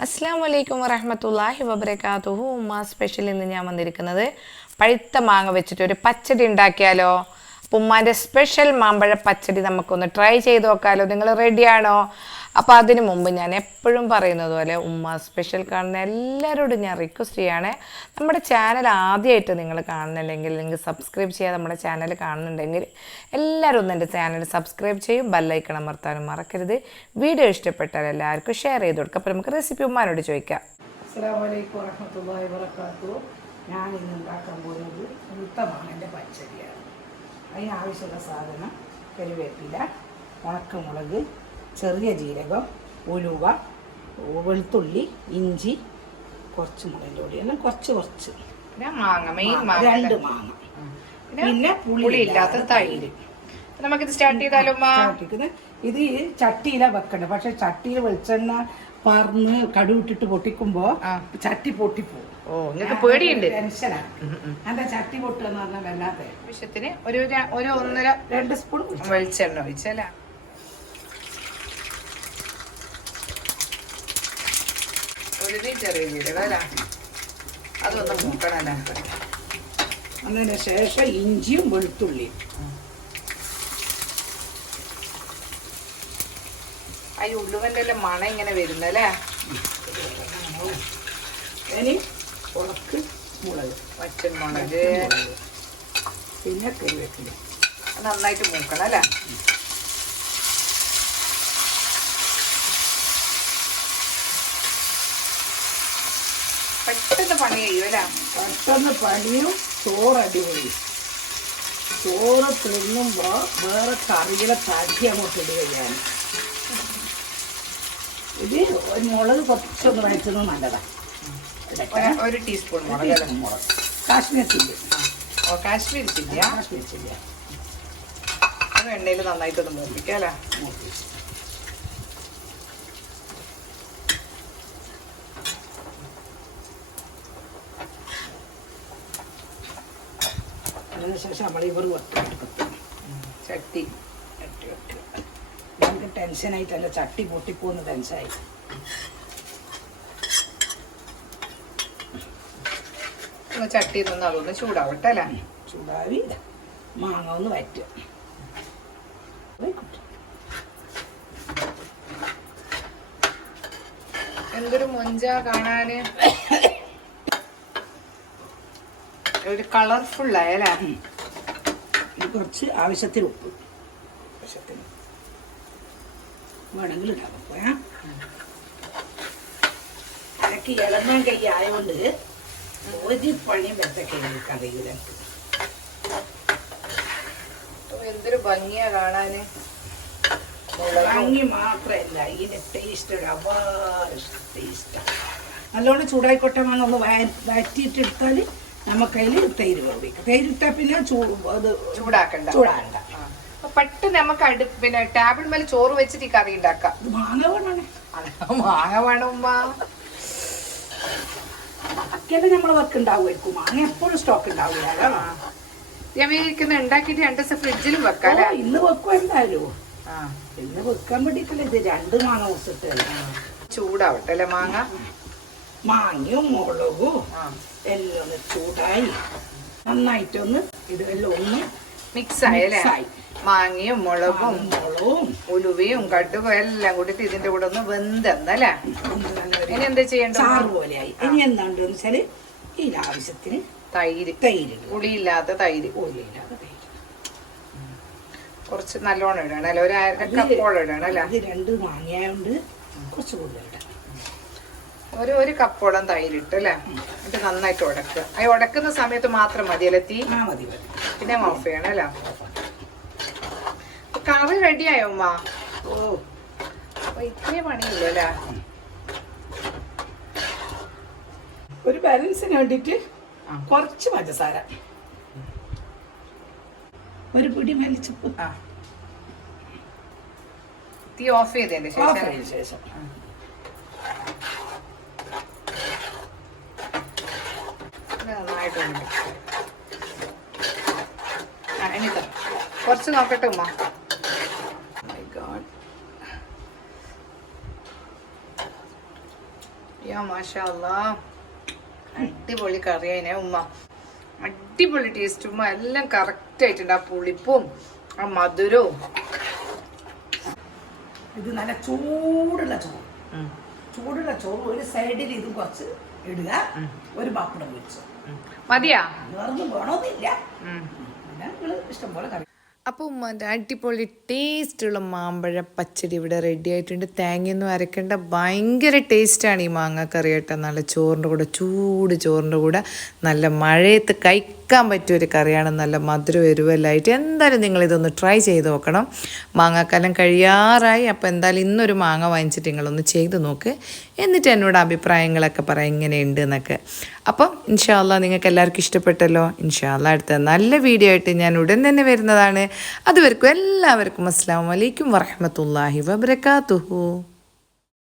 അസ്സാം വലൈക്കും വറഹമത്തല്ലാഹി വബർക്കാത്തുഹു ഉമ്മ സ്പെഷ്യൽ ഇന്ന് ഞാൻ വന്നിരിക്കുന്നത് പഴുത്ത മാങ്ങ വെച്ചിട്ട് ഒരു പച്ചടി ഉണ്ടാക്കിയാലോ? ഉമ്മാന്റെ സ്പെഷ്യൽ മാമ്പഴ പച്ചടി നമുക്കൊന്ന് ട്രൈ ചെയ്ത് നോക്കാമല്ലോ നിങ്ങൾ റെഡിയാണോ അപ്പോൾ അതിനു മുമ്പ് ഞാൻ എപ്പോഴും പറയുന്നത് പോലെ ഉമ്മ സ്പെഷ്യൽ കാണുന്ന എല്ലാവരോടും ഞാൻ റിക്വസ്റ്റ് ചെയ്യുകയാണേ നമ്മുടെ ചാനൽ ആദ്യമായിട്ട് നിങ്ങൾ കാണുന്നില്ലെങ്കിൽ നിങ്ങൾ സബ്സ്ക്രൈബ് ചെയ്യാൻ നമ്മുടെ ചാനൽ കാണുന്നുണ്ടെങ്കിൽ എല്ലാവരും ഒന്ന് എന്റെ ചാനൽ സബ്സ്ക്രൈബ് ചെയ്യും ബെല്ലൈക്കൺ അമർത്താനും മറക്കരുത്. വീഡിയോ ഇഷ്ടപ്പെട്ടാൽ എല്ലാവർക്കും ഷെയർ ചെയ്ത് കൊടുക്കുക അപ്പോൾ നമുക്ക് റെസിപ്പി ഉമ്മാനോട് ചോദിക്കാം. അസ്സാം ഞാൻ ഇന്ന് ഉണ്ടാക്കാൻ പോകുന്നത് ഉളുത്തമാണ് എന്റെ പച്ചടിയാണ്. അതിനാവശ്യമുള്ള സാധനം കരുവേപ്പില ഉണക്കമുളക് ചെറിയ ജീരകം ഉലുവ വെളുത്തുള്ളി ഇഞ്ചി കുറച്ച് മുളകിന്റെ പൊടി എല്ലാം കുറച്ച് കുറച്ച്. പിന്നെ മാങ്ങ മെയിൻ രണ്ട് മാങ്ങ. പിന്നെ പുളി ഇല്ലാത്ത തൈര്. നമുക്കിത് സ്റ്റാർട്ട് ചെയ്താലോ ഇത് ചട്ടിയിലാ വെക്കണ്ടത് പക്ഷെ ചട്ടിയിൽ വെളിച്ചെണ്ണ പറന്ന് കടുവിട്ടിട്ട് പൊട്ടിക്കുമ്പോ ചട്ടി പൊട്ടിപ്പോവും ഓ നിങ്ങൾക്ക് പേടിയുണ്ട്. ടെൻഷനാണ് എന്താ ചട്ടി പൊട്ടുക എന്ന് പറഞ്ഞാൽ വല്ലാത്ത വിഷയത്തിന് ഒരു ഒന്നര രണ്ട് സ്പൂൺ വെളിച്ചെണ്ണ ഒഴിച്ചല്ലേ? ഒരു തീ ചെറിയ ജീരകം അല്ലേ അതൊന്ന് മൂക്കണല്ലേ അതിന് ശേഷം ഇഞ്ചിയും വെളുത്തുള്ളിയും. ആ ഉള്ളുവന്റെ എല്ലാം മണം ഇങ്ങനെ വരുന്നല്ലേ ഇനി ഉണക്ക് മുളക്. പച്ചമുളക് പിന്നെ കറിവേപ്പില. നന്നായിട്ട് മൂക്കണം അല്ലേ? പെട്ടെന്ന് പണി കഴിയുമല്ലേ പെട്ടെന്ന് പണിയും ചോറ് അടിപൊളി. ചോറ് തിന്നുമ്പോ വേറെ കറികളെ തടി അങ്ങോട്ട് ഇടുക കഴിയാൻ ഇത് മുളക് കുറച്ചൊന്ന് വഴറ്റുന്നത് നല്ലതാ. ഒരു- ടീസ്പൂൺ മുളക് കാശ്മീർ ചില്ലി. ഓ കാശ്മീർ ചില്ലിയാ? കാശ്മീർ ചില്ലിയാ. അത് എണ്ണയിൽ നന്നായിട്ടൊന്ന് മൂപ്പിക്കാം അല്ലേ? അതിനുശേഷം നമ്മൾ ഇവർ വെക്കും ചട്ടി വെട്ടി വെക്കുക നമുക്ക് ടെൻഷനായിട്ടല്ല ചട്ടി പൊട്ടിപ്പോന്ന് ടെൻഷനായി ഒന്ന് ചട്ടി നിന്ന് അതൊന്ന് ചൂടാവട്ടെ അല്ലേ? ചൂടാവി മാങ്ങ ഒന്ന് വറ്റുക എന്തൊരു മൊഞ്ച കാണാന്. ഒരു കളർഫുൾ ആയല്ലേ ഇത് കുറച്ച് ആവശ്യത്തിന് ഉപ്പ്. ആവശ്യത്തിന്. വേണമെങ്കിൽ ഇടാം. ഉപ്പ്, ഏ? എനിക്ക് ഇളന്നാൻ കൈ ആയതുകൊണ്ട് ഒരു പണിയും വെച്ചൊക്കെ കറിയിൽ എന്തൊരു ഭംഗിയാ കാണാന്? ഭംഗി മാത്രല്ല. ഇതിന്റെ ടേസ്റ്റ് ഒരു അപാര ടേസ്റ്റാണ് നല്ലോണം ചൂടായിക്കോട്ടെ മാങ്ങ ഒന്ന് വഴറ്റിയിട്ടെടുത്താൽ നമുക്കതിൽ തൈര് വേവിക്കും. തൈര് ഇട്ടാൽ പിന്നെ ചൂടാക്കണ്ട അത് ചൂടാക്കണ്ട. ചൂടാകണ്ട പെട്ടെന്ന് നമുക്ക് അടു പിന്നെ ടാബിൾ മേലെ ചോറ് വെച്ചിട്ട് ഈ കറി ഉണ്ടാക്കാം. മാങ്ങ വേണമാണ് മാങ്ങ വേണം ഉമ്മ. നമ്മൾ വർക്ക് ഉണ്ടാവുമായിരിക്കും. മാങ്ങ എപ്പോഴും സ്റ്റോക്ക് ഉണ്ടാവില്ല ഞാൻ വിചാരിക്കുന്ന ഉണ്ടാക്കിയിട്ട് രണ്ട് ദിവസം ഫ്രിഡ്ജിലും വെക്കാം ഇന്ന് വെക്കും എന്തായാലും. ആ. ഇന്ന് വെക്കാൻ വേണ്ടിട്ടല്ലേ ഇത് രണ്ട് മാങ്ങ വെച്ചിട്ട് ചൂടാവട്ടെ അല്ലേ മാങ്ങ? മാങ്ങയും മുളകും എല്ലാം ഒന്ന് ചൂടായി. നന്നായിട്ടൊന്ന് ഇതെല്ലാം ഒന്ന് മിക്സ് ആയല്ലേ മാങ്ങയും മുളകും മുളകും. ഉലുവയും കടുകും എല്ലാം കൂടിയിട്ട് ഇതിന്റെ കൂടെ ഒന്ന് വെന്തെന്നല്ലേ? ഇനി എന്താ ചെയ്യണ്ട ചാറ് പോലെയായി. ഇനി എന്താണ്ട് വെച്ചാൽ ഈ ആവശ്യത്തിന് തൈര്. തൈര് പുളിയില്ലാത്ത തൈര്. ഉളിയില്ലാത്ത തൈര്. കുറച്ച് നല്ലോണം ഇടണം അല്ലെ? ഒരു അര കപ്പോളം ഇടണം അല്ലെ? ഇത് രണ്ട് മാങ്ങയായോണ്ട് കുറച്ച് കൂടുതൽ ഇടാം ഒരു ഒരു കപ്പോളം തൈര് ഇട്ട് അല്ലേ? എന്നിട്ട് നന്നായിട്ട് ഉടക്കുക. ആ ഉടക്കുന്ന സമയത്ത് മാത്രം മതി അല്ലേ തീ? മതി പിന്നെ ഓഫ് ചെയ്യണം അല്ലേ? കറി റെഡിയായോ ഉമ്മ? ഓ. ഇത്രേ പണിയില്ല അല്ലേ? ഒരു ബാലൻസിന് വേണ്ടിയിട്ട് കുറച്ച് പഞ്ചസാര. ഒരു പിടി മലിച്ചപ്പ് ആ. തീ ഓഫ് ചെയ്തതിന്റെ ശേഷം? ചെയ്യാം. ആ കുറച്ച് നോക്കട്ടെ ഉമ്മ. God. യാ മാഷാ അല്ലാ. അടിപൊളി കറിയായിനെ ഉമ്മ. അടിപൊളി ടേസ്റ്റ് ഉമ്മ എല്ലാം കറക്റ്റ് ആയിട്ടുണ്ട്. ആ പുളിപ്പും ആ മധുരവും. ഇത് നല്ല ചൂടുള്ള ചോറ്. ചൂടുള്ള ചോറ് ഒരു സൈഡിൽ ഇത് കുറച്ച് ഇടുക. ഒരു പാപ്പടം വെച്ചു മതിയാ. വേറൊന്നും വേണമെന്നില്ല ഇഷ്ടംപോലെ ഇഷ്ടം പോലെ കറി അപ്പോൾ ഉമ്മാന്റെ അടിപൊളി ടേസ്റ്റുള്ള മാമ്പഴ പച്ചടി ഇവിടെ റെഡി ആയിട്ടുണ്ട്. തേങ്ങയൊന്നും അരക്കേണ്ട. ഭയങ്കര ടേസ്റ്റാണ് ഈ മാങ്ങാക്കറി കേട്ടോ. നല്ല ചോറിന്റെ കൂടെ ചൂട് ചോറിന്റെ കൂടെ നല്ല മഴയത്ത് കഴിക്കാൻ പറ്റിയ ഒരു കറിയാണ്. നല്ല മധുരം എരിവെല്ലായിട്ട്. എന്തായാലും നിങ്ങൾ ഇതൊന്ന് ട്രൈ ചെയ്ത് നോക്കണം. മാങ്ങാക്കാലം കഴിയാറായി. അപ്പോൾ എന്തായാലും ഇന്നൊരു മാങ്ങ വാങ്ങിച്ചിട്ട് നിങ്ങളൊന്ന് ചെയ്ത് നോക്ക്. എന്നിട്ട് എന്നോട് അഭിപ്രായങ്ങളൊക്കെ പറയാം എങ്ങനെയുണ്ട് എന്നൊക്കെ. അപ്പം ഇൻഷാല്ല നിങ്ങൾക്ക് എല്ലാവർക്കും ഇഷ്ടപ്പെട്ടല്ലോ. ഇൻഷാല്ല അടുത്ത നല്ല വീഡിയോ ആയിട്ട് ഞാൻ ഉടൻ തന്നെ വരുന്നതാണ്. അതുവരെക്കും എല്ലാവർക്കും അസ്സാം വലൈക്കും വറഹമത്തല്ലാഹി വബർക്കാത്തുഹു